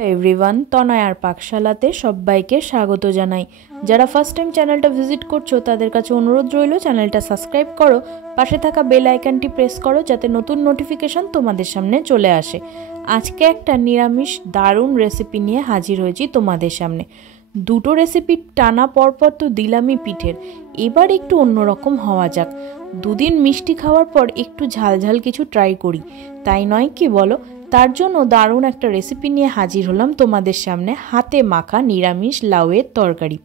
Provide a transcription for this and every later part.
Everyone, তনয়ার পাকশালাতে সবাইকে স্বাগত জানাই। যারা ফার্স্ট টাইম চ্যানেলটা ভিজিট করছো তাদের কাছে অনুরোধ রইল চ্যানেলটা সাবস্ক্রাইব করো, পাশে থাকা বেল আইকনটি প্রেস করো যাতে নতুন নোটিফিকেশন তোমাদের সামনে চলে আসে। আজকে একটা নিরামিষ দারুণ রেসিপি নিয়ে হাজির হয়েছি তোমাদের সামনে। দুটো রেসিপি টানা পরপর তো দিলামই পিঠের, এবার একটু অন্যরকম হওয়া যাক। দুদিন মিষ্টি খাওয়ার পর একটু ঝালঝাল কিছু ট্রাই করি, তাই নয় কি বলো? তার জন্য দারুণ একটা রেসিপি নিয়ে হাজির হলাম তোমাদের সামনে, হাতে মাখা নিরামিষ লাউয়ের তরকারি।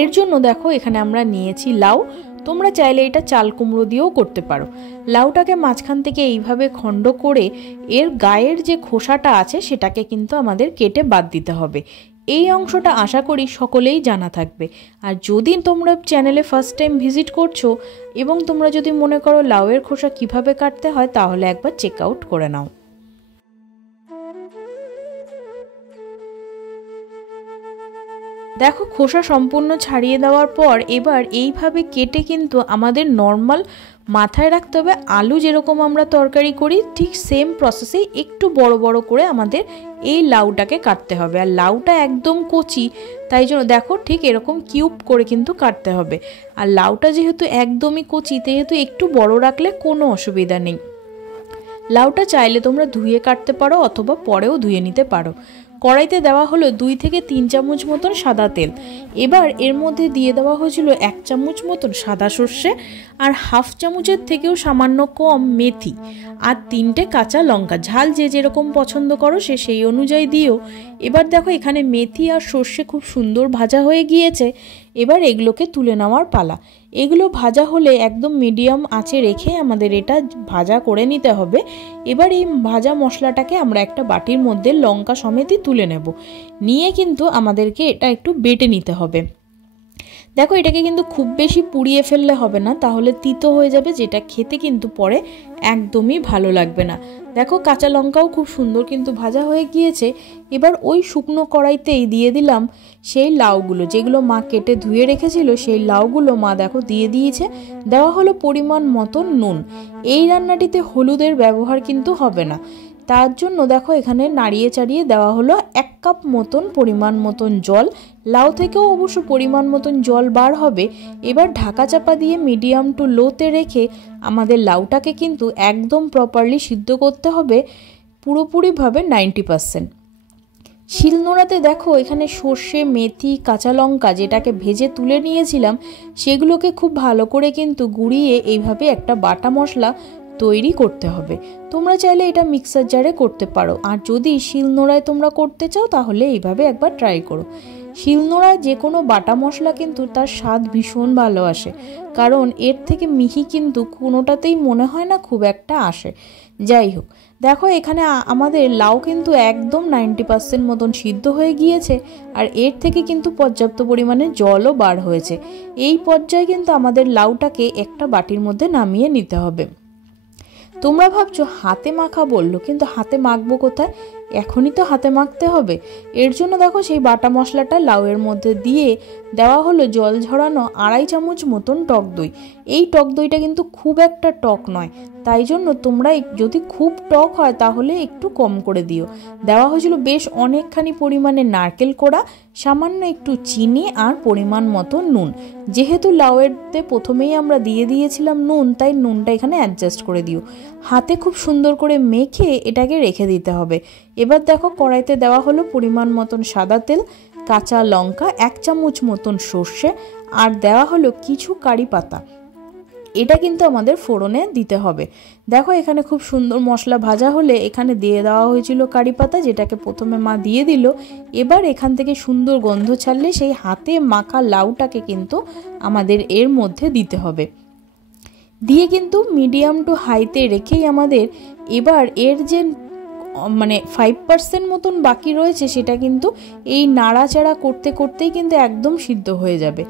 এর জন্য দেখো এখানে আমরা নিয়েছি লাউ। তোমরা চাইলে এটা চাল কুমড়ো দিয়েও করতে পারো। লাউটাকে মাঝখান থেকে এইভাবে খণ্ড করে এর গায়ের যে খোসাটা আছে সেটাকে কিন্তু আমাদের কেটে বাদ দিতে হবে। এই অংশটা আশা করি সকলেই জানা থাকবে। আর যদি তোমরা চ্যানেলে ফার্স্ট টাইম ভিজিট করছো এবং তোমরা যদি মনে করো লাউয়ের খোসা কিভাবে কাটতে হয়, তাহলে একবার চেক আউট করে নাও। দেখো খোসা সম্পূর্ণ ছাড়িয়ে দেওয়ার পর এবার এইভাবে কেটে কিন্তু আমাদের নর্মাল মাথায় রাখতে হবে আলু যেরকম আমরা তরকারি করি ঠিক সেম প্রসেসেই একটু বড় বড় করে আমাদের এই লাউটাকে কাটতে হবে। আর লাউটা একদম কচি, তাই জন্য দেখো ঠিক এরকম কিউব করে কিন্তু কাটতে হবে। আর লাউটা যেহেতু একদমই কচি, যেহেতু একটু বড় রাখলে কোনো অসুবিধা নেই। লাউটা চাইলে তোমরা ধুয়ে কাটতে পারো অথবা পরেও ধুয়ে নিতে পারো। কড়াইতে দেওয়া হলো 2 থেকে 3 চামচ মতন সাদা তেল। এবার এর মধ্যে দিয়ে দেওয়া হয়েছিল 1 চামচ মতন সাদা সর্ষে, আর হাফ চামচের থেকেও সামান্য কম মেথি, আর 3টে কাঁচা লঙ্কা। ঝাল যে যেরকম পছন্দ করো সেই অনুযায়ী দিও। এবার দেখো এখানে মেথি আর সর্ষে খুব সুন্দর ভাজা হয়ে গিয়েছে। এবার এগুলোকে তুলে নেওয়ার পালা। এগুলো ভাজা হলে একদম মিডিয়াম আঁচে রেখে আমাদের এটা ভাজা করে নিতে হবে। এবার এই ভাজা মশলাটাকে আমরা একটা বাটির মধ্যে লঙ্কা সমেতই তুলে নেব। নিয়ে কিন্তু আমাদেরকে এটা একটু বেটে নিতে হবে। দেখো এটাকে কিন্তু খুব বেশি পুড়িয়ে ফেললে হবে না, তাহলে তিতো হয়ে যাবে, যেটা খেতে কিন্তু পরে একদমই ভালো লাগবে না। দেখো কাঁচা লঙ্কাও খুব সুন্দর কিন্তু ভাজা হয়ে গিয়েছে। এবার ওই শুকনো কড়াইতেই দিয়ে দিলাম সেই লাউগুলো, যেগুলো মা কেটে ধুয়ে রেখেছিল সেই লাউগুলো মা দেখো দিয়ে দিয়েছে। দেওয়া হলো পরিমাণ মতো নুন। এই রান্নাটিতে হলুদের ব্যবহার কিন্তু হবে না, তার জন্য দেখো এখানে নাড়িয়ে চাড়িয়ে দেওয়া হলো 1 কাপ মতন পরিমাণ মতন জল। লাউ থেকেও অবশ্য পরিমাণ মতন জল বার হবে। এবার ঢাকা চাপা দিয়ে মিডিয়াম টু লোতে রেখে আমাদের লাউটাকে কিন্তু একদম প্রপারলি সিদ্ধ করতে হবে, পুরোপুরিভাবে 90%। শিলনোড়াতে দেখো এখানে সর্ষে, মেথি, কাঁচা লঙ্কা যেটাকে ভেজে তুলে নিয়েছিলাম সেগুলোকে খুব ভালো করে কিন্তু গুঁড়িয়ে এইভাবে একটা বাটা মশলা তৈরি করতে হবে। তোমরা চাইলে এটা মিক্সার জারে করতে পারো, আর যদি শিলনোড়ায় তোমরা করতে চাও তাহলে এইভাবে একবার ট্রাই করো। শিলনোড়ায় যে কোনো বাটা মশলা কিন্তু তার স্বাদ ভীষণ ভালো আসে, কারণ এর থেকে মিহি কিন্তু কোনোটাতেই মনে হয় না খুব একটা আসে। যাই হোক, দেখো এখানে আমাদের লাউ কিন্তু একদম 90% মতন সিদ্ধ হয়ে গিয়েছে, আর এর থেকে কিন্তু পর্যাপ্ত পরিমাণে জলও বার হয়েছে। এই পর্যায়ে কিন্তু আমাদের লাউটাকে একটা বাটির মধ্যে নামিয়ে নিতে হবে। তোমরা ভাবছো হাতে মাখা বললো, কিন্তু হাতে মাখবো কোথায়? এখনই তো হাতে মাখতে হবে। এর জন্য দেখো সেই বাটা মশলাটা লাউয়ের মধ্যে দিয়ে দেওয়া হলো জল ঝরানো 2.5 চামচ মতন টক দই। এই টক দইটা কিন্তু খুব একটা টক নয়, তাই জন্য তোমরা যদি খুব টক হয় তাহলে একটু কম করে দিও। দেওয়া হয়েছিল বেশ অনেকখানি পরিমাণে নারকেল কোড়া, সামান্য একটু চিনি আর পরিমাণ মতো নুন। যেহেতু লাউয়েরতে প্রথমেই আমরা দিয়ে দিয়েছিলাম নুন, তাই নুনটা এখানে অ্যাডজাস্ট করে দিও। হাতে খুব সুন্দর করে মেখে এটাকে রেখে দিতে হবে। এবার দেখো কড়াইতে দেওয়া হলো পরিমাণ মতন সাদা তেল, কাঁচা লঙ্কা, 1 চামচ মতন সর্ষে, আর দেওয়া হলো কিছু কারি পাতা। এটা কিন্তু আমাদের ফোড়নে দিতে হবে। দেখো এখানে খুব সুন্দর মশলা ভাজা হলে এখানে দিয়ে দেওয়া হয়েছিল কারি পাতা, যেটাকে প্রথমে মা দিয়ে দিল। এবার এখান থেকে সুন্দর গন্ধ ছাড়লে সেই হাতে মাখা লাউটাকে কিন্তু আমাদের এর মধ্যে দিতে হবে। দিয়ে কিন্তু মিডিয়াম টু হাইতে রেখেই আমাদের এবার এর যে 5% মতন বাকি রয়েছে সেটা কিন্তু এই নাড়াচাড়া করতে করতেই কিন্তু একদম সিদ্ধ হয়ে যাবে।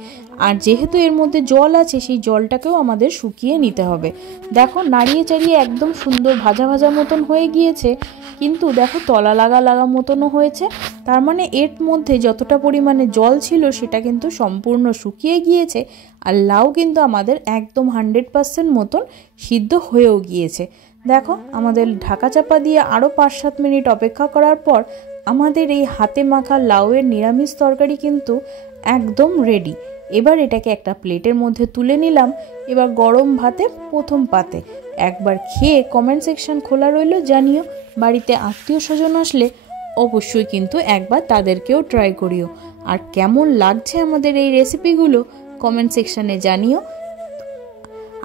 আর যেহেতু এর মধ্যে জল আছে সেই জলটাকেও আমাদের শুকিয়ে নিতে হবে। দেখো নাড়িয়ে চাড়িয়ে একদম সুন্দর ভাজা ভাজা মতন হয়ে গিয়েছে, কিন্তু দেখো তলা লাগা লাগা মতনও হয়েছে। তার মানে এর মধ্যে যতটা পরিমাণে জল ছিল সেটা কিন্তু সম্পূর্ণ শুকিয়ে গিয়েছে, আর লাউ কিন্তু আমাদের একদম 100% মতন সিদ্ধ হয়েও গিয়েছে। দেখো আমাদের ঢাকা চাপা দিয়ে আরও 5-7 মিনিট অপেক্ষা করার পর আমাদের এই হাতে মাখা লাউয়ের নিরামিষ তরকারি কিন্তু একদম রেডি। এবার এটাকে একটা প্লেটের মধ্যে তুলে নিলাম। এবার গরম ভাতে প্রথম পাতে একবার খেয়ে কমেন্ট সেকশন খোলা রইল, জানিও। বাড়িতে আত্মীয় স্বজন আসলে অবশ্যই কিন্তু একবার তাদেরকেও ট্রাই করিও। আর কেমন লাগছে আমাদের এই রেসিপিগুলো কমেন্ট সেকশানে জানিও।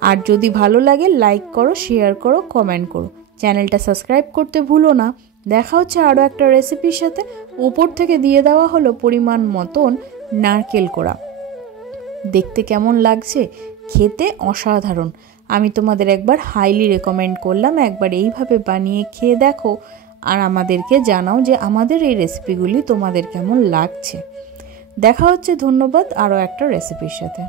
আর যদি ভালো লাগে লাইক করো, শেয়ার করো, কমেন্ট করো, চ্যানেলটা সাবস্ক্রাইব করতে ভুলো না। দেখা হচ্ছে আরও একটা রেসিপির সাথে। উপর থেকে দিয়ে দেওয়া হলো পরিমাণ মতন নারকেল কোড়া। দেখতে কেমন লাগছে, খেতে অসাধারণ। আমি তোমাদের একবার হাইলি রেকমেন্ড করলাম, একবার এইভাবে বানিয়ে খেয়ে দেখো আর আমাদেরকে জানাও যে আমাদের এই রেসিপিগুলি তোমাদের কেমন লাগছে। দেখা হচ্ছে, ধন্যবাদ, আরও একটা রেসিপির সাথে।